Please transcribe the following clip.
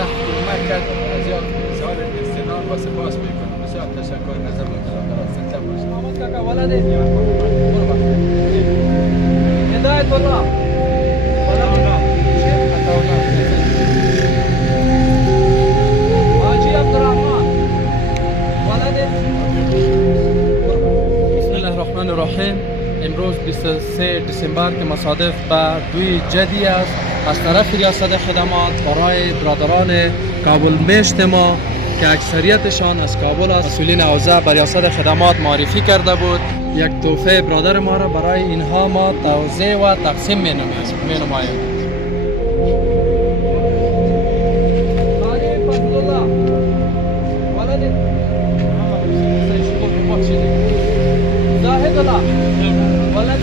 سخت کمک کرد. از یاد اظهار استناد و سپاس میکنم. بسیار تشکر. نظر میکنم. زنده باشید. محمد کاکا ولده هدایت الله حاجی عبدالرحمن ولده. بسم الله الرحمن الرحیم. امروز 23 دسامبر که مصادف به 2 جدی است، از طرف ریاست خدمات برای برادران کابل مشت ما که اکثریتشان از کابل است، مسئولین حوزه به ریاست خدمات معرفی کرده بود. یک تحفه برادر ما را برای اینها ما توزیع و تقسیم می نماییم. زاهد الله ولد